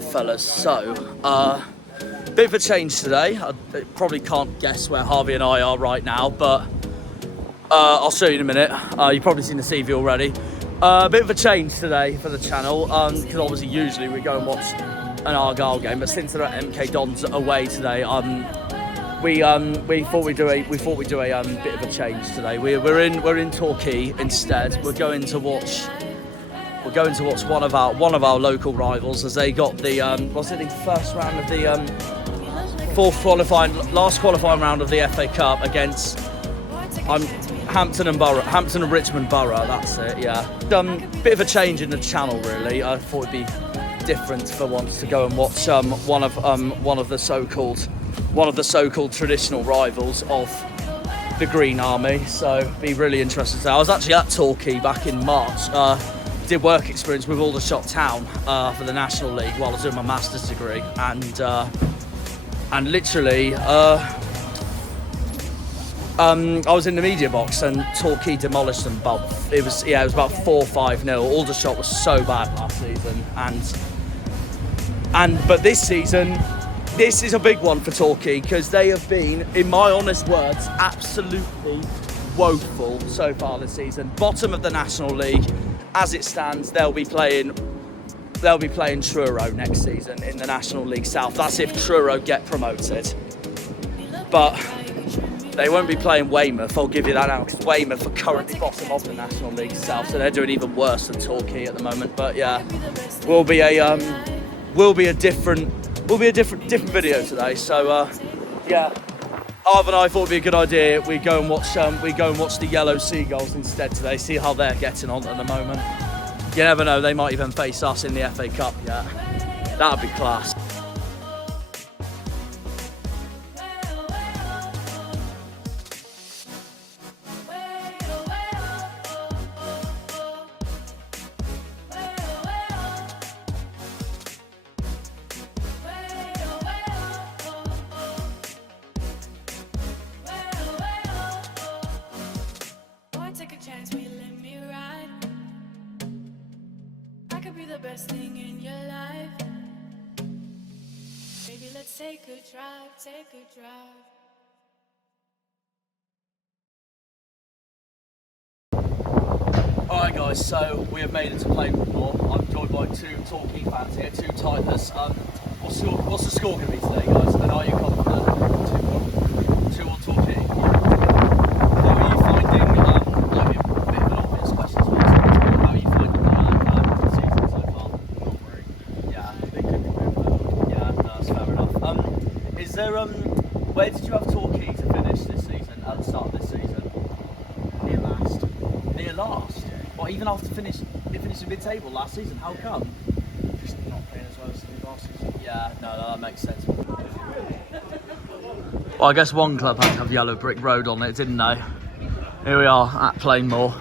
Right, fellas, so, bit of a change today. I probably can't guess where Harvey and I are right now, but I'll show you in a minute. You've probably seen the CV already. Bit of a change today for the channel, because obviously usually we go and watch an Argyle game, but since they're at MK Dons away today, we thought we'd do a bit of a change today. We're in Torquay instead. We're going to watch one of our local rivals, as they got the was it the first round of the last qualifying round of the FA Cup against Hampton and Richmond Borough. That's it. Yeah. Bit of a change in the channel, really. I thought it'd be different for once to go and watch one of the so-called traditional rivals of the Green Army. So be really interested. I was actually at Torquay back in March. Did work experience with Aldershot Town for the National League while I was doing my master's degree, and literally I was in the media box and Torquay demolished them both. It was about 4-5-0. Aldershot was so bad last season, but this season, this is a big one for Torquay, because they have been, in my honest words, absolutely woeful so far this season. Bottom of the National League. As it stands, they'll be playing Truro next season in the National League South. That's if Truro get promoted. But they won't be playing Weymouth, I'll give you that now, because Weymouth are currently bottom of the National League South, so they're doing even worse than Torquay at the moment. But yeah, will be a different video today. So yeah. Harv and I thought it'd be a good idea we go and watch the Yellow Seagulls instead today, see how they're getting on at the moment. You never know, they might even face us in the FA Cup yet. That'd be class. Best thing in your life. Maybe let's take a drive. Alright guys, so we have made it to Plainmoor. I'm joined by two Torquay fans here, two Tigers. What's the score going to be today, guys? And are you confident? 2-1 Torquay. How are you finding, a bit of an obvious question to me, how are you finding the season so far? Not very. Yeah, they could be better. Yeah, no, that's fair enough. Is there, where did you have Torquay to finish this season, at the start of this season? Near last? What, even after finishing mid-table last season? How come? Just not playing as well as the last season. Yeah, no, that makes sense. Well, I guess one club had to have yellow brick road on it, didn't they? Here we are at Plainmoor.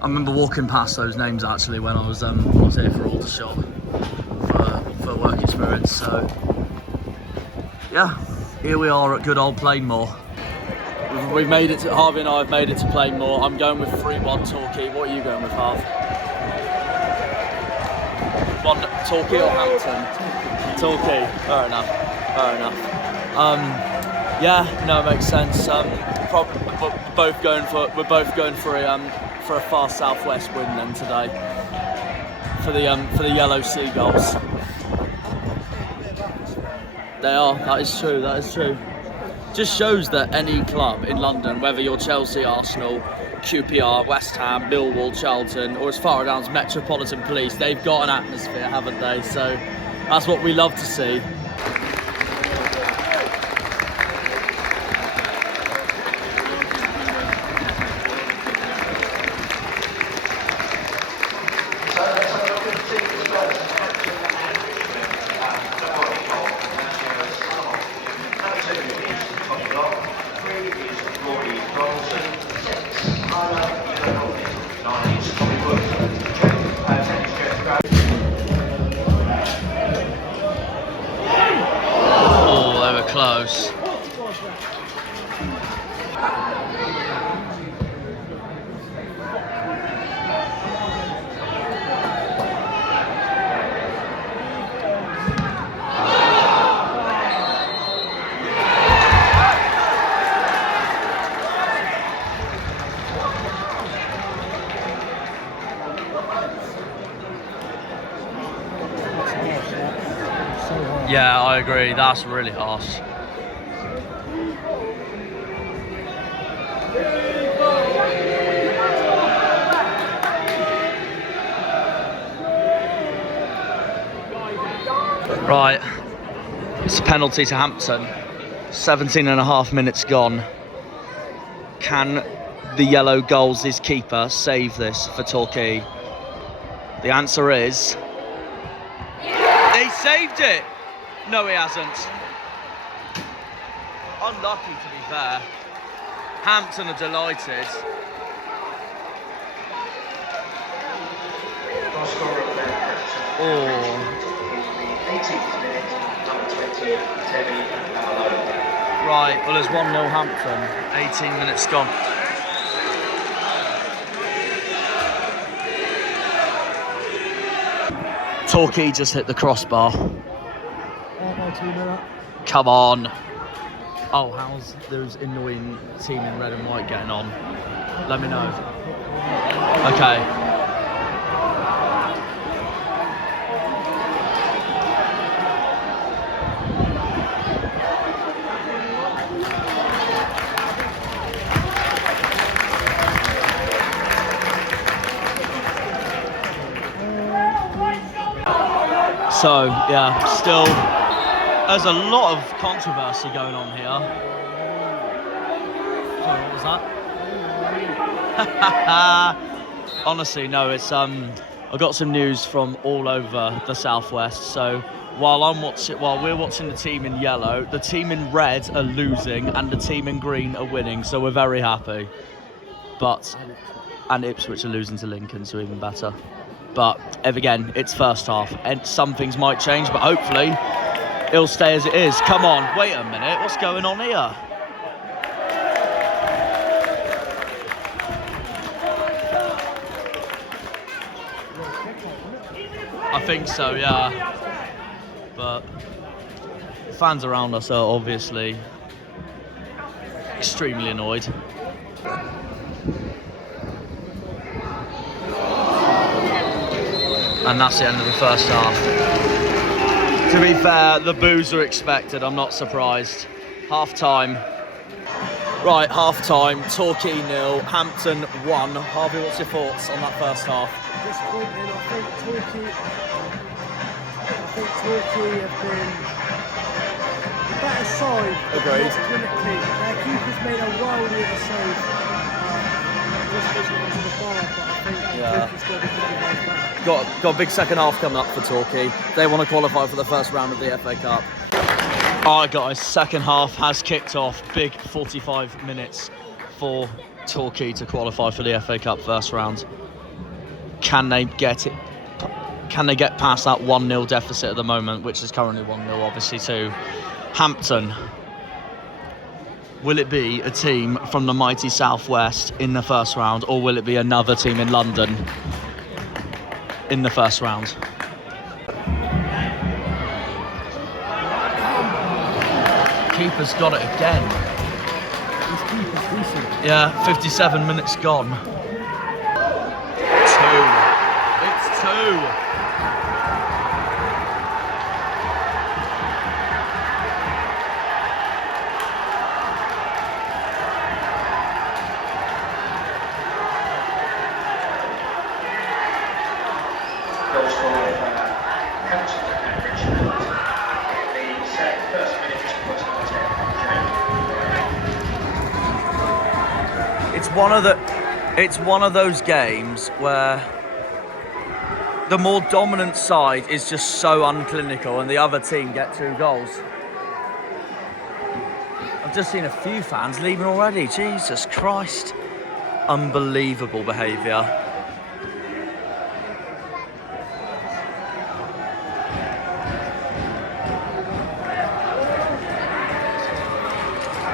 I remember walking past those names actually when I was here for Aldershot for work experience. So yeah, here we are at good old Plainmoor. We've made it to, Harvey and I have made it to Plainmoor. I'm going with 3-1 Torquay. What are you going with, Harv? Torquay or Hampton? Torquay. Fair enough. Yeah, no, it makes sense. We're both going for a far southwest win then today for the Yellow Seagulls. They are. That is true. Just shows that any club in London, whether you're Chelsea, Arsenal, QPR, West Ham, Millwall, Charlton, or as far down as Metropolitan Police, they've got an atmosphere, haven't they? So that's what we love to see. Yeah, I agree. That's really harsh. Right, it's a penalty to Hampton. 17.5 minutes gone. Can the yellow goals' keeper save this for Torquay? The answer is... he saved it! No, he hasn't. Unlucky, to be fair. Hampton are delighted. Oh. Right, well, there's 1-0 Hampton. 18 minutes gone. Torquay just hit the crossbar. Come on. Oh, how's those annoying team in red and white getting on? Let me know. Okay. So, yeah, still, there's a lot of controversy going on here. Sorry, what was that? Honestly, no, it's, I got some news from all over the southwest. So, while we're watching the team in yellow, the team in red are losing and the team in green are winning. So we're very happy. And Ipswich are losing to Lincoln, so even better. But again, it's first half, and some things might change, but hopefully it'll stay as it is. Come on, wait a minute, what's going on here? I think so, yeah. But fans around us are obviously extremely annoyed. And that's the end of the first half. To be fair, the boos are expected, I'm not surprised. Half time. Right, half time, Torquay 0, Hampton 1. Harvey, what's your thoughts on that first half? Disappointing. I think Torquay have been the better side. Agreed. Clinically. Their keeper's made a world of a save. Just pushing onto the bar, but I think Torquay's got to be better. Got a big second half coming up for Torquay. They want to qualify for the first round of the FA Cup. Alright guys, second half has kicked off. Big 45 minutes for Torquay to qualify for the FA Cup first round. Can they get it? Can they get past that 1-0 deficit at the moment, which is currently 1-0 obviously to Hampton? Will it be a team from the mighty southwest in the first round, or will it be another team in London in the first round? Keeper's got it again. His keeper's decent. Yeah, 57 minutes gone. 2. It's 2. It's one of those games where the more dominant side is just so unclinical and the other team get 2 goals. I've just seen a few fans leaving already. Jesus Christ. Unbelievable behaviour.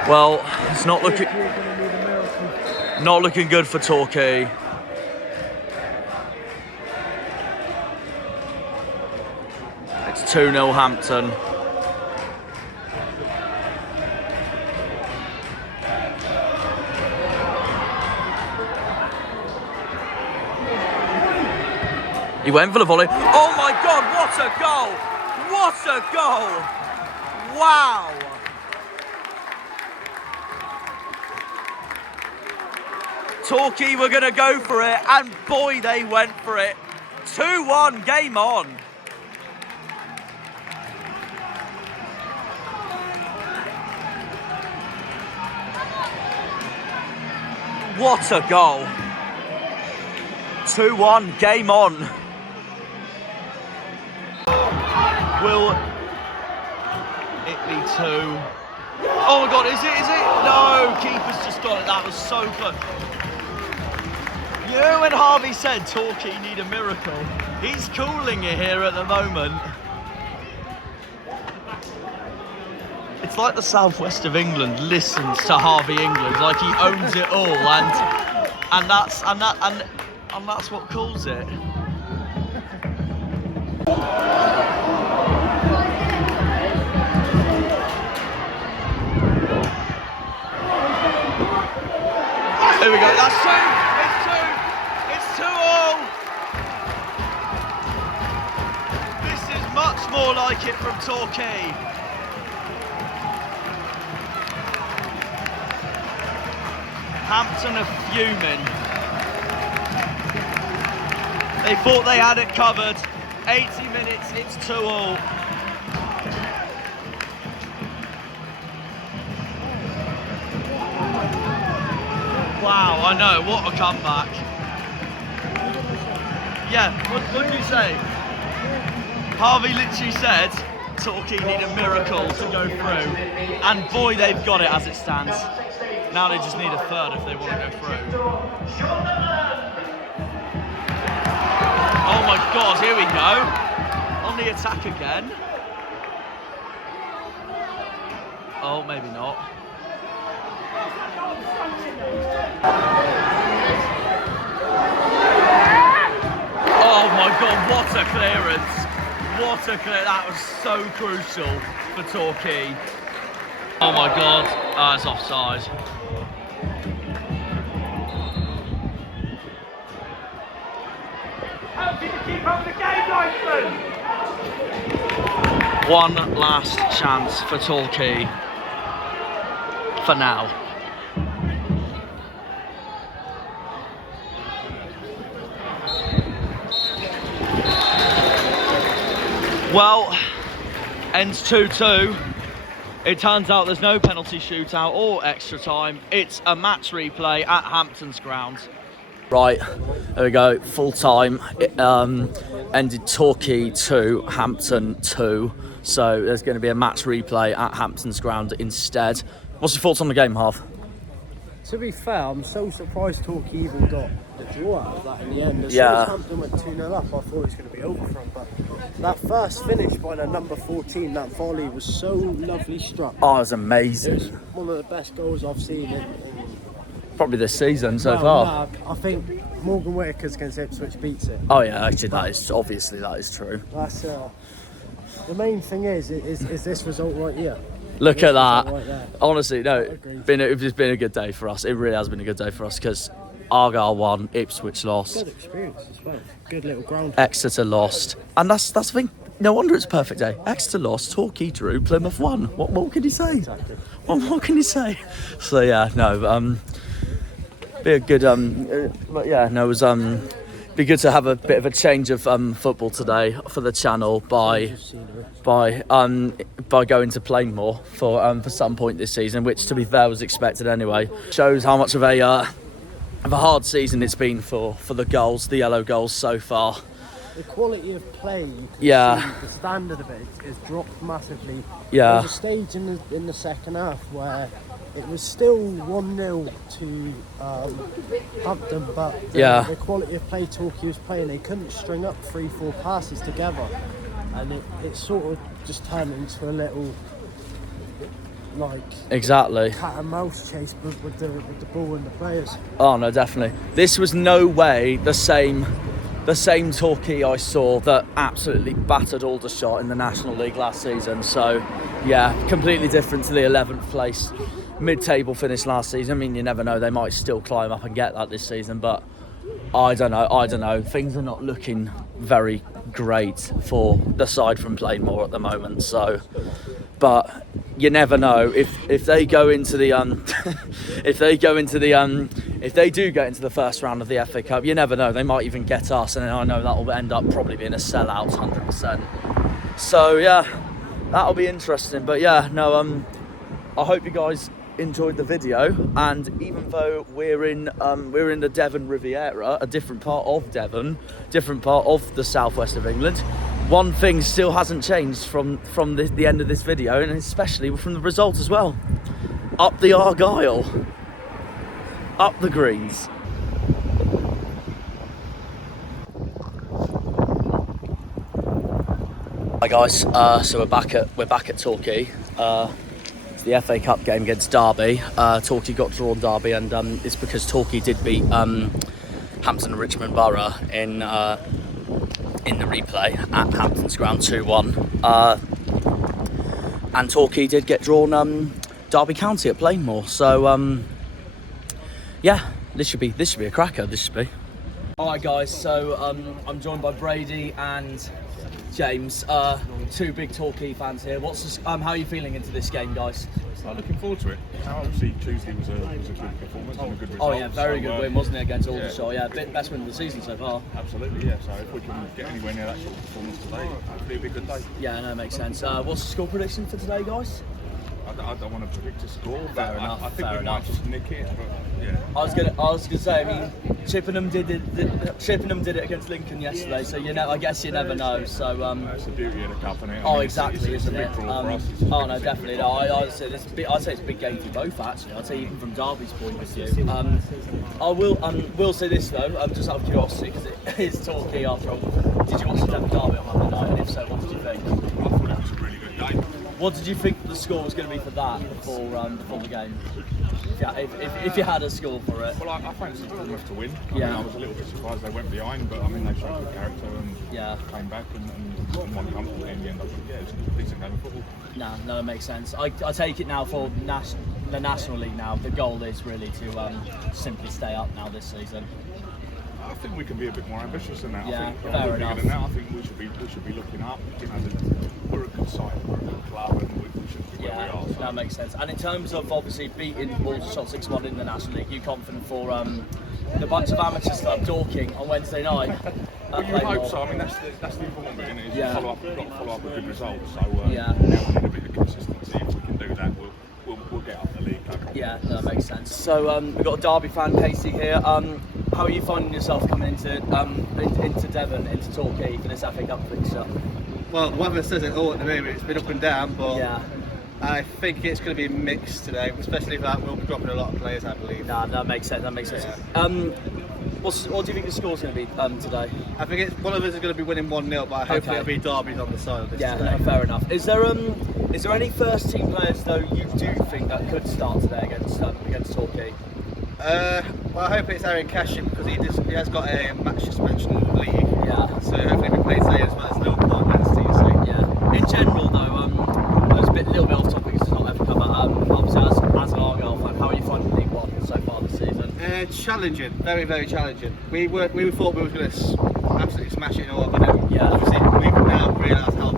Well, it's not looking good for Torquay. It's 2-0 Hampton. He went for the volley. Oh my God, what a goal! What a goal! Wow! Torquay were going to go for it, and boy, they went for it. 2-1, game on. What a goal. 2-1, game on. Will it be 2? Oh my God, is it? No, keeper's just got it. That was so close. You know when Harvey said Torquay need a miracle? He's cooling it here at the moment. It's like the southwest of England listens to Harvey England, like he owns it all, and that's what calls it. Here we go. That's 2. It's 2-all. This is much more like it from Torquay. Hampton are fuming. They thought they had it covered. 80 minutes, it's 2-all. Wow, I know, what a comeback. Yeah, what did you say? Harvey literally said Torquay need a miracle to go through, and boy, they've got it as it stands. Now they just need a third if they want to go through. Oh my God, here we go. On the attack again. Oh, maybe not. Oh my God, what a clearance. What a clear, that was so crucial for Torquay. Oh my God, it's offside. One last chance for Torquay. For now. Well, ends 2-2. It turns out there's no penalty shootout or extra time. It's a match replay at Hampton's grounds. Right, there we go, full time. It ended Torquay 2, Hampton 2. So there's going to be a match replay at Hampton's ground instead. What's your thoughts on the game, Harv? To be fair, I'm so surprised Torquay even got the draw out of that in the end. As soon Yeah. as Hampton went 2-0 up, I thought it was going to be over for them. But that first finish by the number 14, that volley was so lovely struck. Oh, it was It amazing. was one of the best goals I've seen in Probably this season so well, far. no, I think Morgan Whitaker's against Ipswich beats it. Oh yeah, actually that is true. That's the main thing is this result right here. Look at that. Right there. Honestly, no, Agreed. it's been a good day for us. It really has been a good day for us because Argyle won, Ipswich lost, Good experience as well. Good little ground. Exeter lost, and that's the thing. No wonder it's a perfect day. Exeter lost, Torquay drew, Plymouth won. What more can you say? Exactly. What more can you say? So yeah, no, be a good but yeah, no, it was be good to have a bit of a change of football today for the channel by going to Plainmoor for some point this season, which to be fair was expected anyway. Shows how much of a hard season it's been for the goals, the yellow goals so far. The quality of play, you can Yeah. see the standard of it is dropped massively. Yeah. There was a stage in the second half where it was still 1-0 to Hampton, but the quality of play Torquay was playing, they couldn't string up 3-4 passes together, and it sort of just turned into a little like Exactly. cat and mouse chase with the ball and the players. Oh no, definitely. This was no way the same Torquay I saw that absolutely battered Aldershot in the National League last season. So yeah, completely different to the 11th place mid-table finish last season. I mean, you never know, they might still climb up and get that this season, but I don't know. Things are not looking very great for the side from Plainmoor at the moment. So, but you never know if they go into the if they do get into the first round of the FA Cup. You never know, they might even get us, and I know that will end up probably being a sellout 100%. So yeah, that'll be interesting. But yeah, no, I hope you guys enjoyed the video, and even though we're in the Devon Riviera, a different part of Devon, different part of the southwest of England, one thing still hasn't changed from the end of this video, and especially from the result as well. Up the Argyle, up the greens. Hi guys, so we're back at Torquay. It's the FA Cup game against Derby. Torquay got drawn Derby, and it's because Torquay did beat Hampton Richmond Borough in the replay at Hampton's ground 2-1. And Torquay did get drawn Derby County at Plainmoor. So yeah, this should be a cracker. This should be. Alright guys, so I'm joined by Brady and James, two big Torquay fans here. How are you feeling into this game, guys? I'm looking forward to it. Obviously, Tuesday was a good performance and a good result. Oh yeah, very good win, wasn't it, against Aldershire? Yeah, best win of the season so far. Absolutely, yeah. So if we can get anywhere near that sort of performance today, hopefully it'll be a good day. Yeah, no, makes sense. What's the score prediction for today, guys? I don't want to predict a score, but I think we enough. might just nick it. But yeah. I was gonna say, I mean, Chippenham did it against Lincoln yesterday, so I guess you never know. So that's the beauty of the cup, isn't it? Oh, exactly, it's isn't a big it? draw for us. Oh no, definitely. No, I'd say it's a big game for both. Actually, I'd say even from Derby's point of view. I will say this though, just out of curiosity, because it is Torquay after all. Did you watch the Derby on Monday night? And if so, what did you think? I thought it was a really good game. What did you think the score was going to be for that before the game? If you had a score for it. Well, I fancied Plymouth to win. I mean, I was a little bit surprised they went behind, but I mean, they showed good character and came back and won comfortably in the end. I think, it's a decent game of football. No, it makes sense. I take it now for the National League now. The goal is really to simply stay up now this season. I think we can be a bit more ambitious than that. Yeah, I think fair enough. Than that. I think we should be looking up. We're a good side, we're a good club, and we should be where we are. So. That makes sense. And in terms of obviously beating Aldershire 6-1 in the National League, you confident for the bunch of amateurs that are dorking on Wednesday night? Well, you hope so. I mean, that's the important bit, isn't it? We've got to follow up a good result. So now we need a bit of consistency. If we can do that, we'll get up the league. Yeah, that makes sense. So we've got a Derby fan, Casey here. How are you finding yourself coming into Devon, into Torquay for this FA Cup fixture? Well, the weather says it all at the moment. It's been up and down, but yeah. I think it's going to be mixed today, especially that we'll be dropping a lot of players, I believe. That makes sense. Yeah. What do you think the score's going to be today? I think one of us is going to be winning 1-0, but hopefully it'll be Derby's on the side of this today. No, fair enough. Is there any first team players though you do think that could start today against Torquay? Well, I hope it's Aaron Cashin because he has got a match suspension in the league. Yeah. So hopefully we play today as well as Liverpool against TUFC. Yeah. In general though, it's a little bit off topic. It's not ever come out. Obviously, as an Argyle fan, how are you finding League One so far this season? Challenging, very, very challenging. We thought we were going to absolutely smash it all, but then obviously we've now realised how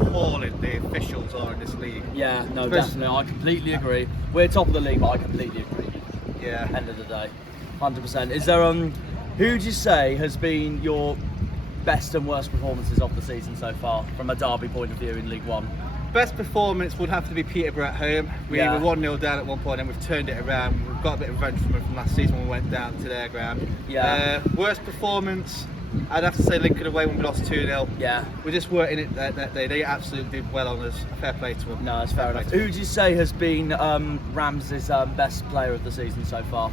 appalling the officials are in this league. Yeah, no, definitely. I completely agree. We're top of the league, but I completely agree. Yeah. End of the day, 100%. Is there who would you say has been your best and worst performances of the season so far, from a Derby point of view in League One? Best performance would have to be Peterborough at home. We were 1-0 down at one point and we've turned it around. We've got a bit of revenge from last season when we went down to their ground. Yeah. Worst performance, I'd have to say Lincoln away when we lost 2-0. Yeah. We just weren't in it that day. They absolutely did well on us. Fair play to them. No, it's fair enough. Who would you say has been Rams's best player of the season so far?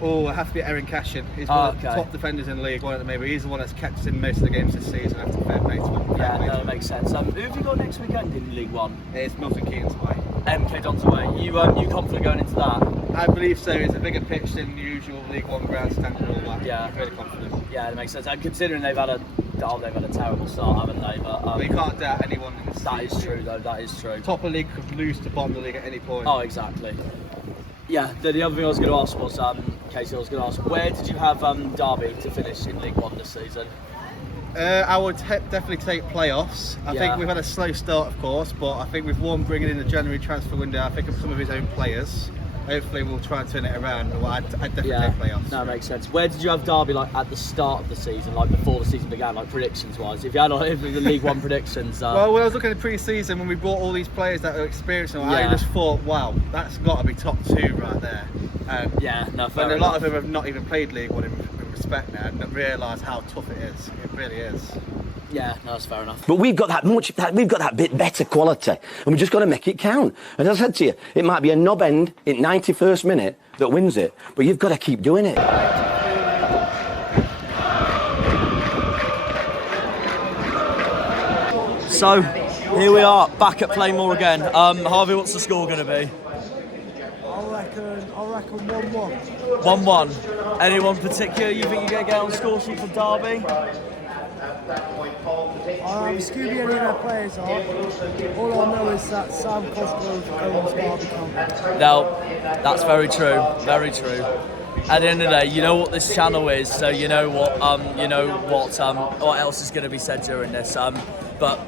Oh, I have to be Aaron Cashin. He's one of the top defenders in League One at the moment. He's the one that's kept us in most of the games this season. After fair play to him. That makes sense. Who have you got next weekend in League One? It's Milton Keynes away. MK Dons away. You confident going into that? I believe so. It's a bigger pitch than the usual League One grandstand and all that. Yeah. I'm really confident. Yeah, that makes sense. And considering they've had a terrible start, haven't they? But we can't doubt anyone in this That league. is true, though. That is true. Top of the league could lose to bottom of the league at any point. Oh, exactly. Yeah, the other thing I was going to ask was, Casey, where did you have Derby to finish in League One this season? I would definitely take playoffs. I think we've had a slow start, of course, but I think with one bringing in the January transfer window, I think of some of his own players. Hopefully we'll try and turn it around. Well, I'd definitely take playoffs. That makes sense. Where did you have Derby like at the start of the season, like before the season began, like predictions wise? If you had like the League One predictions. Well, when I was looking at the pre-season when we brought all these players that are experienced, I just thought, wow, that's got to be top 2 right there. And fair a lot of them have not even played League One in respect now, and realise how tough it is. It really is. Yeah, no, that's fair enough. But we've got that bit better quality, and we've just got to make it count. And as I said to you, it might be a knob end in 91st minute that wins it, but you've got to keep doing it. So, here we are, back at Plainmoor again. Harvey, what's the score going to be? I reckon 1-1. 1-1. Anyone particular you think you're going to get on the score sheet for Derby? Scooby any of their players are. All I know is that Sam Cosgrove owns Derby County. No, that's very true. Very true. At the end of the day, you know what this channel is, so you know what what else is going to be said during this. But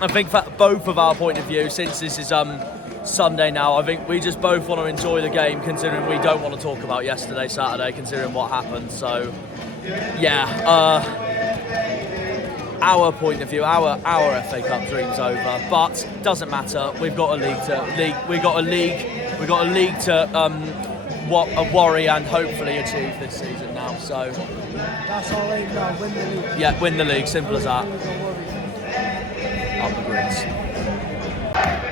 I think for both of our point of view, since this is Sunday now, I think we just both want to enjoy the game, considering we don't want to talk about yesterday, Saturday, considering what happened. So, our point of view, our FA Cup dream's over, but doesn't matter. We've got a league to worry and hopefully achieve this season now. So that's our aim now, win the league. Yeah, win the league, simple as that. Up the Greens.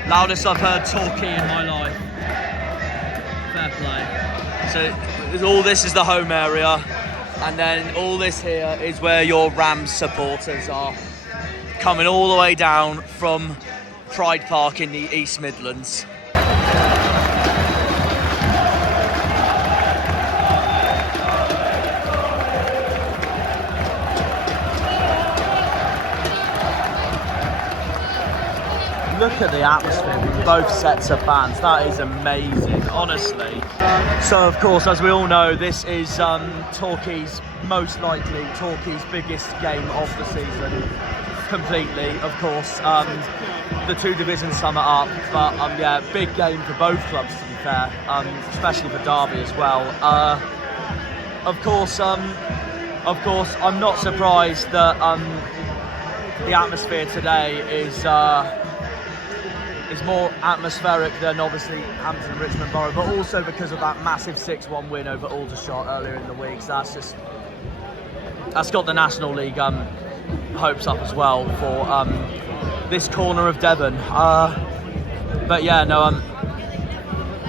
Loudest I've heard Torquay in my life. Fair play. So all this is the home area. And then all this here is where your Rams supporters are, coming all the way down from Pride Park in the East Midlands. Look at the atmosphere with both sets of fans. That is amazing, honestly. So, of course, as we all know, this is Torquay's biggest game of the season. Completely, of course. The two divisions sum it up, but big game for both clubs, to be fair, especially for Derby as well. Of course, I'm not surprised that the atmosphere today is more atmospheric than obviously Hampton Richmond Borough, but also because of that massive 6-1 win over Aldershot earlier in the week. So that's got the National League hopes up as well for this corner of Devon.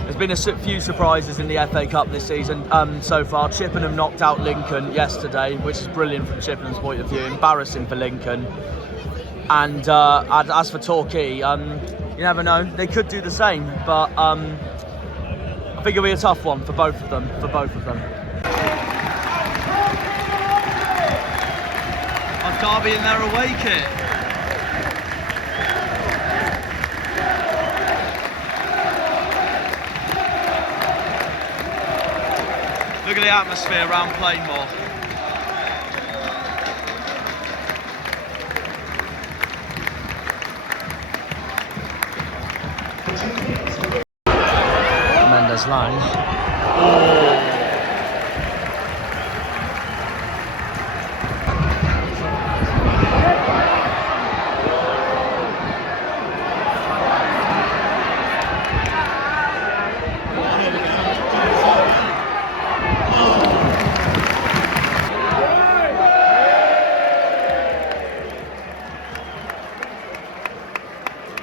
There's been a few surprises in the FA Cup this season so far. Chippenham knocked out Lincoln yesterday, which is brilliant from Chippenham's point of view, embarrassing for Lincoln. And as for Torquay, you never know, they could do the same, but I think it'll be a tough one for both of them. Derby in their away kit. Look at the atmosphere around Plainmoor. Mendes line.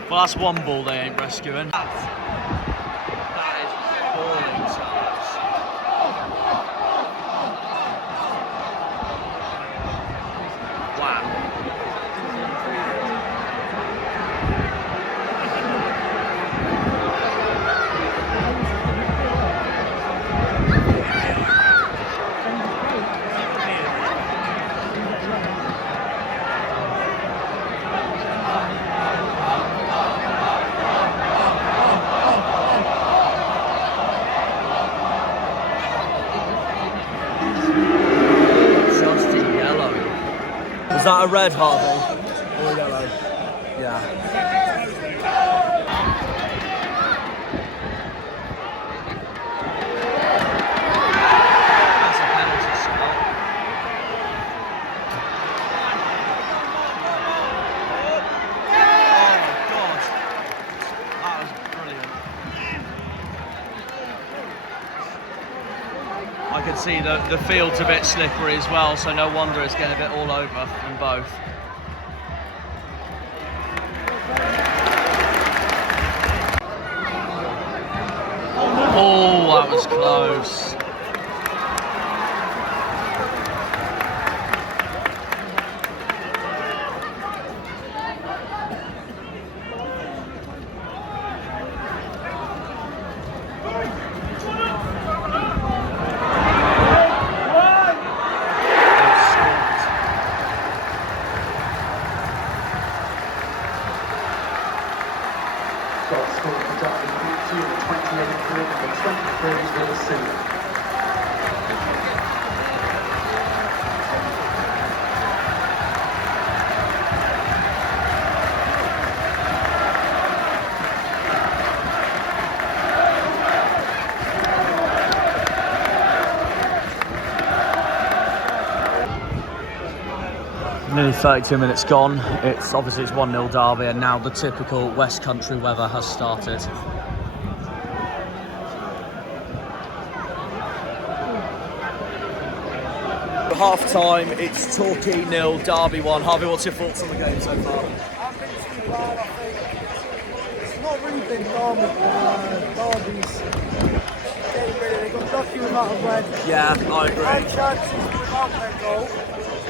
Well, that's one ball they ain't rescuing. That is falling size. Wow. that a red, Harvey? Or a yellow? Yeah. I can see the field's a bit slippery as well, so no wonder it's getting a bit all over them both. Oh, that was close. Nearly 32 minutes gone. It's 1-0 Derby, and now the typical West Country weather has started. Half time, it's Torquay 0, Derby 1. Harvey, what's your thoughts on the game so far? It's not really been Derby's getting ready. They got lucky without a red. Yeah, I agree. Had chances without their goal.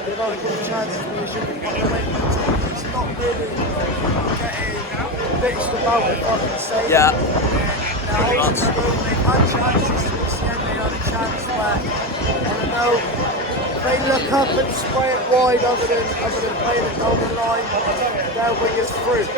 They've had good chances where they should be getting away from the team. It's not really getting mixed about it, I can say. Yeah. Now, they've had chances towards the end. They had a chance where, I don't know, they look up and spray it wide other than playing it down the line, their wingers through.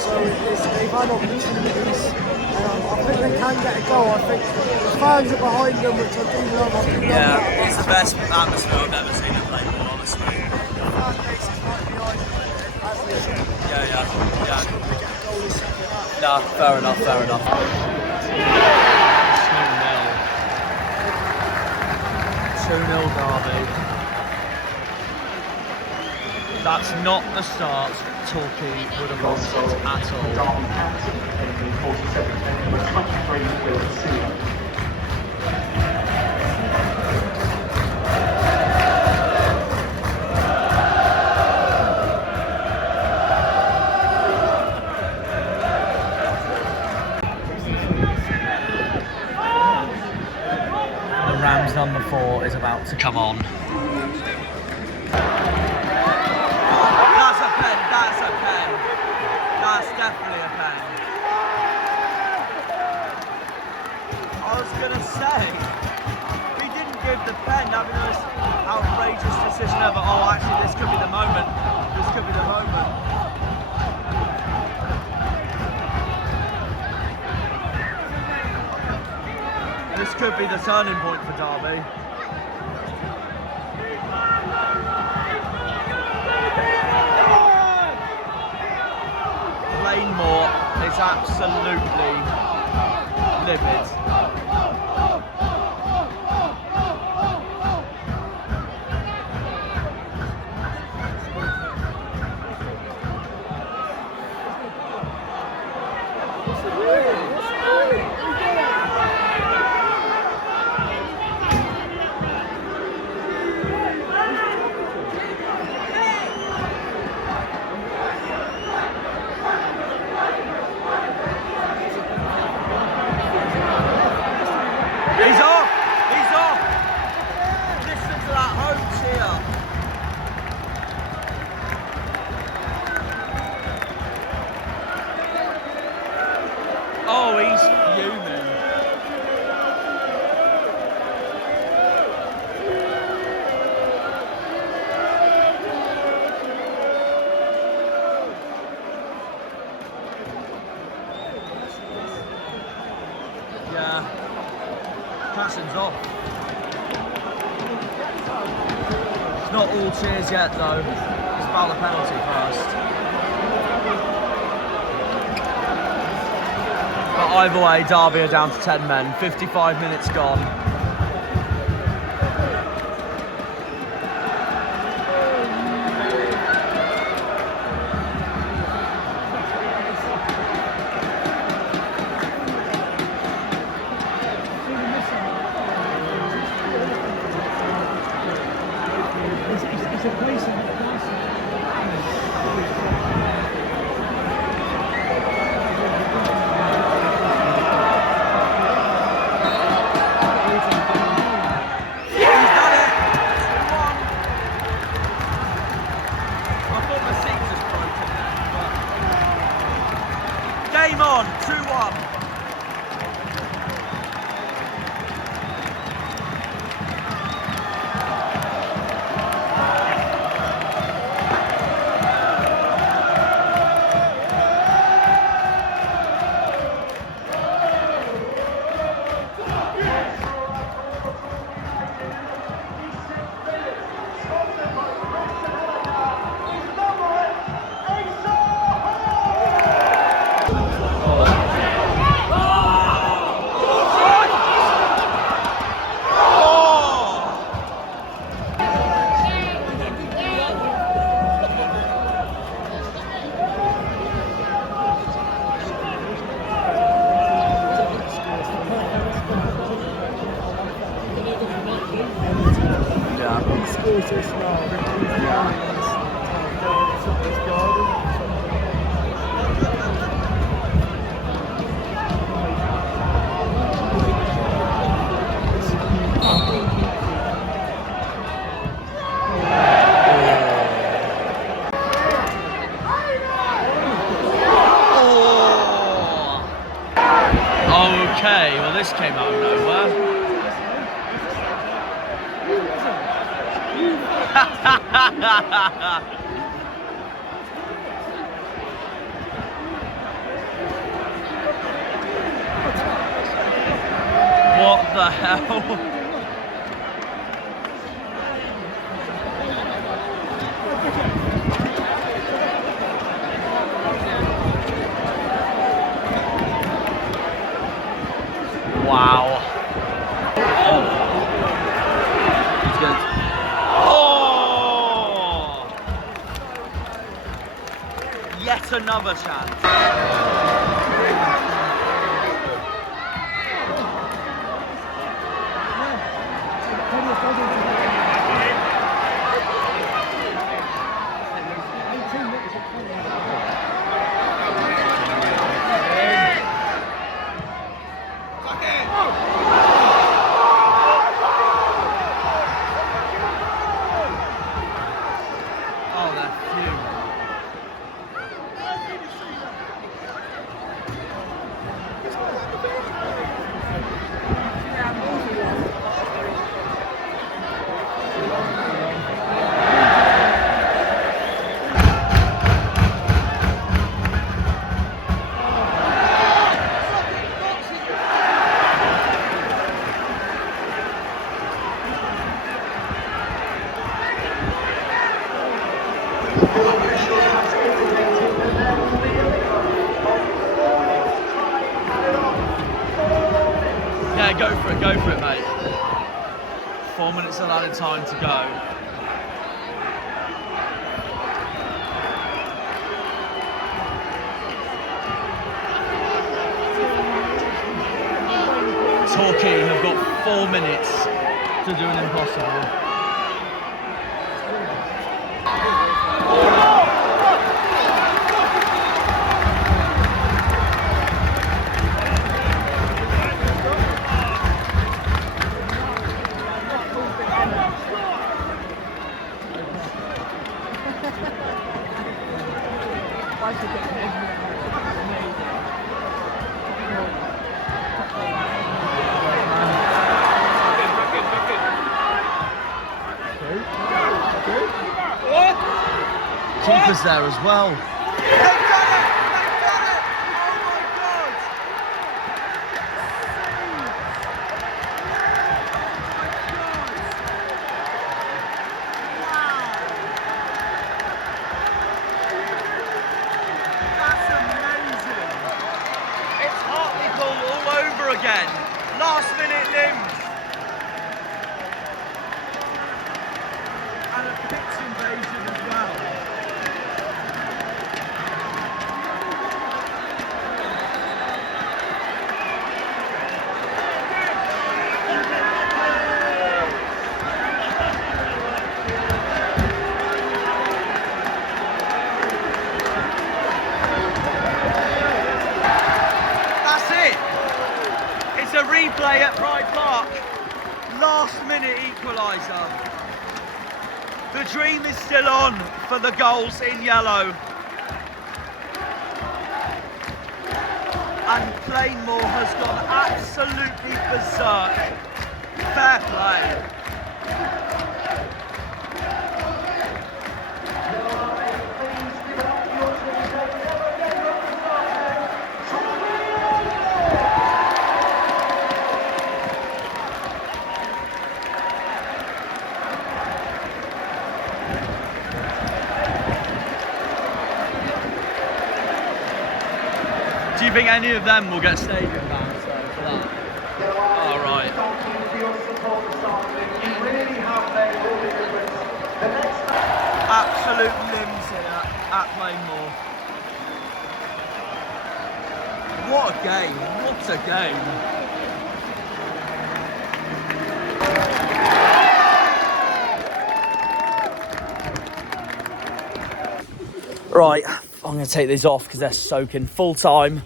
So they've had opportunities, and I think they can get a goal. I think the fans are behind them, which I do love. Yeah, it's the best atmosphere I've ever seen at Plainmoor, honestly. The fan base is right behind them, as they should. Yeah. They get a goal this second half. No, fair enough. 2-0 Derby. That's not the start Torquay would have wanted at all. The Rams number 4 is about to come on. That's definitely a pen. I was gonna say, we didn't give the pen, that was the most outrageous decision ever. Oh, actually, this could be the moment. This could be the turning point for Derby. Plainmoor is absolutely livid. Oh, he's fuming. Yeah. Cassin's off. It's not all cheers yet though. It's about the penalty first. But either way, Derby are down to 10 men. 55 minutes gone. Game on, 2-1. Okay, well this came out of nowhere. What the hell? Wow. He's good. Oh! Yet another chance. Yeah, go for it, mate. 4 minutes of added time to go. Torquay have got 4 minutes to do an impossible. Keeper's there as well. They've done it! They've done it! Oh my God! Wow! again. Last minute limbs. And a pitch invasion as well. That's it. It's a replay at Pride Park. Last minute equaliser. The dream is still on for the goals in yellow. And Plainmoor has gone absolutely berserk. Fair play. Do you think any of them will get stadium bans for that? Oh, right. Absolute limbs here at Plainmoor. What a game, what a game. Right, I'm going to take these off because they're soaking. Full time,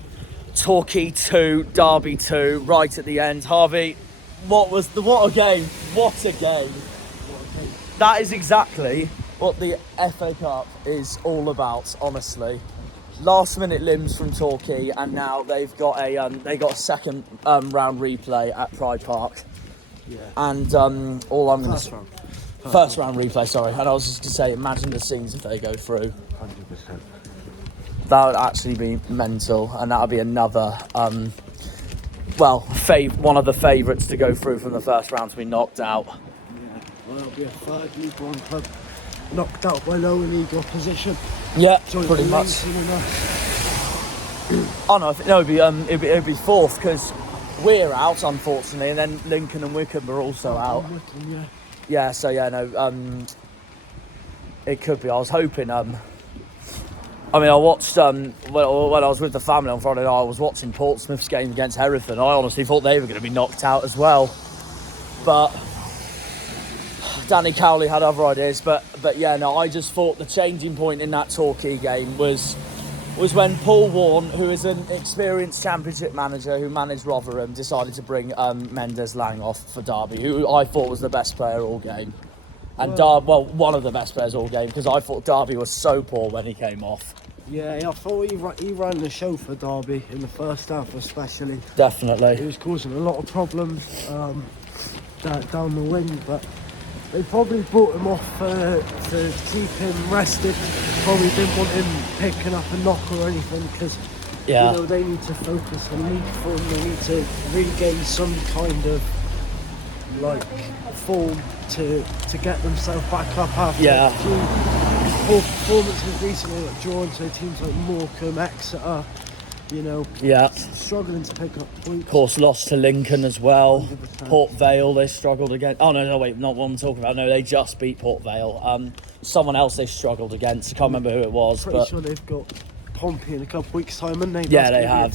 Torquay 2, Derby 2, right at the end. Harvey, what a game, what a game. That is exactly what the FA Cup is all about, honestly. Last minute limbs from Torquay, and now they've got a second round replay at Pride Park. Yeah. And all I'm going to say, first round replay, sorry. And I was just going to say, imagine the scenes if they go through. 100%. That would actually be mental, and that would be another, one of the favourites to go through from the first round to be knocked out. Yeah, well, it'll be a third League One club knocked out by lower league opposition. Yeah, So pretty much. Oh no, it'd be fourth because we're out, unfortunately, and then Lincoln and Wickham are also out. Wickham, yeah. Yeah, so yeah, no, it could be. I was hoping. I watched when I was with the family on Friday night. I was watching Portsmouth's game against Hereford. I honestly thought they were going to be knocked out as well, but Danny Cowley had other ideas. But yeah, no, I just thought the changing point in that Torquay game was when Paul Warne, who is an experienced Championship manager who managed Rotherham, decided to bring Mendes Lang off for Derby, who I thought was the best player all game. And one of the best players all game, because I thought Derby was so poor when he came off. Yeah, I thought he ran the show for Derby in the first half especially. Definitely. He was causing a lot of problems down the wing, but they probably brought him off to keep him rested. Probably didn't want him picking up a knock or anything, because they need to focus on league form. They need to regain some kind of form to get themselves back up after a few poor performances recently, drawn to teams like Morecambe, Exeter, struggling to pick up points. Of course, lost to Lincoln as well. 100%. Port Vale, they struggled against. Oh no, wait, not what I'm talking about. No, they just beat Port Vale. Someone else they struggled against. I can't remember who it was. Pretty sure they've got Pompey in a couple of weeks' time, and they have.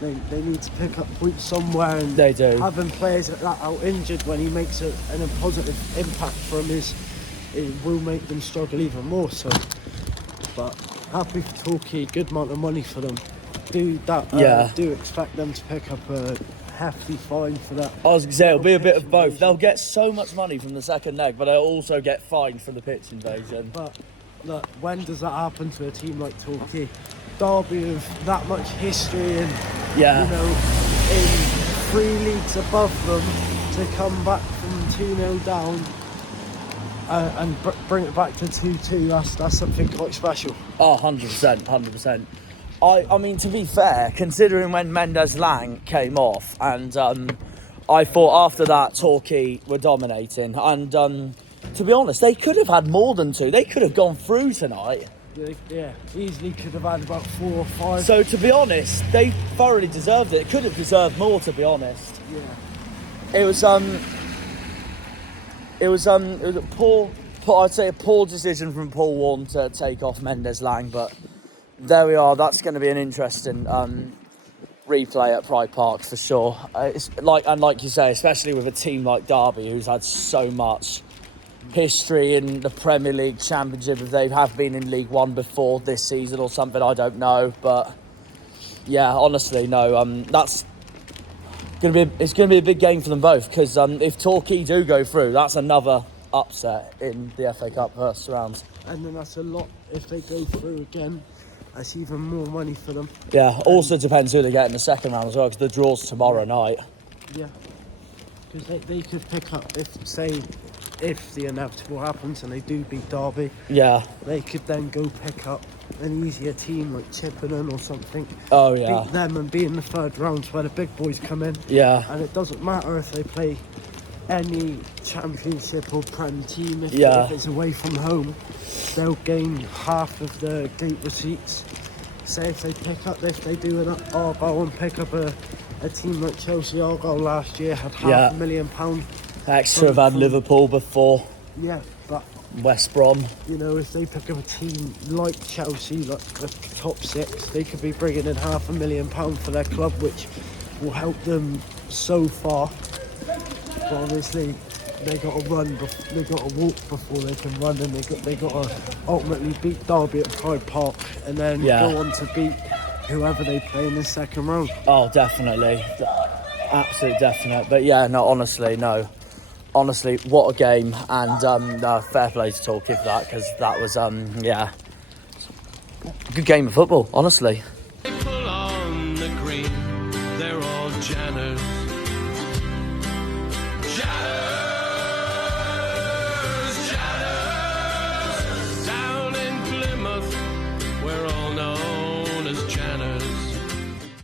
They need to pick up points somewhere, and they do. Having players like that out injured when he makes a positive impact from it will make them struggle even more. So, but happy for Torquay, good amount of money for them. Do expect them to pick up a hefty fine for that. I was going to say it'll be a bit of both. They'll get so much money from the second leg, but they'll also get fined for the pitch invasion. But look, when does that happen to a team like Torquay? Derby with that much history and in 3 leagues above them, to come back from 2-0 down and bring it back to 2-2, that's something quite special. Oh, 100%. I mean, to be fair, considering when Mendes Lang came off, and I thought after that Torquay were dominating, and to be honest, they could have had more than 2. They could have gone through tonight. Yeah, easily could have had about 4 or 5. So to be honest, they thoroughly deserved it. Could have deserved more, to be honest. Yeah. It was a poor, I'd say a poor decision from Paul Warne to take off Mendes Lang, but there we are. That's going to be an interesting replay at Pride Park for sure. It's like you say, especially with a team like Derby, who's had so much history in the Premier League Championship. If they have been in League One before this season or something, I don't know. But yeah, honestly, no. That's it's gonna be a big game for them both, because if Torquay do go through, that's another upset in the FA Cup first round. And then that's a lot. If they go through again, that's even more money for them. Yeah. Also depends who they get in the second round as well, because the draw's tomorrow night. Yeah. Because they could pick up, if the inevitable happens and they do beat Derby, Yeah. they could then go pick up an easier team like Chippenham or something. Oh yeah. Beat them and be in the third rounds where the big boys come in. Yeah. And it doesn't matter if they play any Championship or Prem team. If it's away from home, they'll gain half of the gate receipts. Say if they do an Argyle and pick up a team like Chelsea. Argyle last year had £500,000. Exeter have had Liverpool before. Yeah, but West Brom. you know, if they pick up a team like Chelsea, like the top 6, they could be bringing in £500,000 for their club, which will help them so far. But obviously, they got to run. They got to walk before they can run, and they got to ultimately beat Derby at Pride Park, and then go on to beat whoever they play in the second round. Oh, definitely, absolute definite. But yeah, no, honestly, no. Honestly, what a game, and fair play to Torquay for that, because that was good game of football, honestly. People on the green, they're all Janners.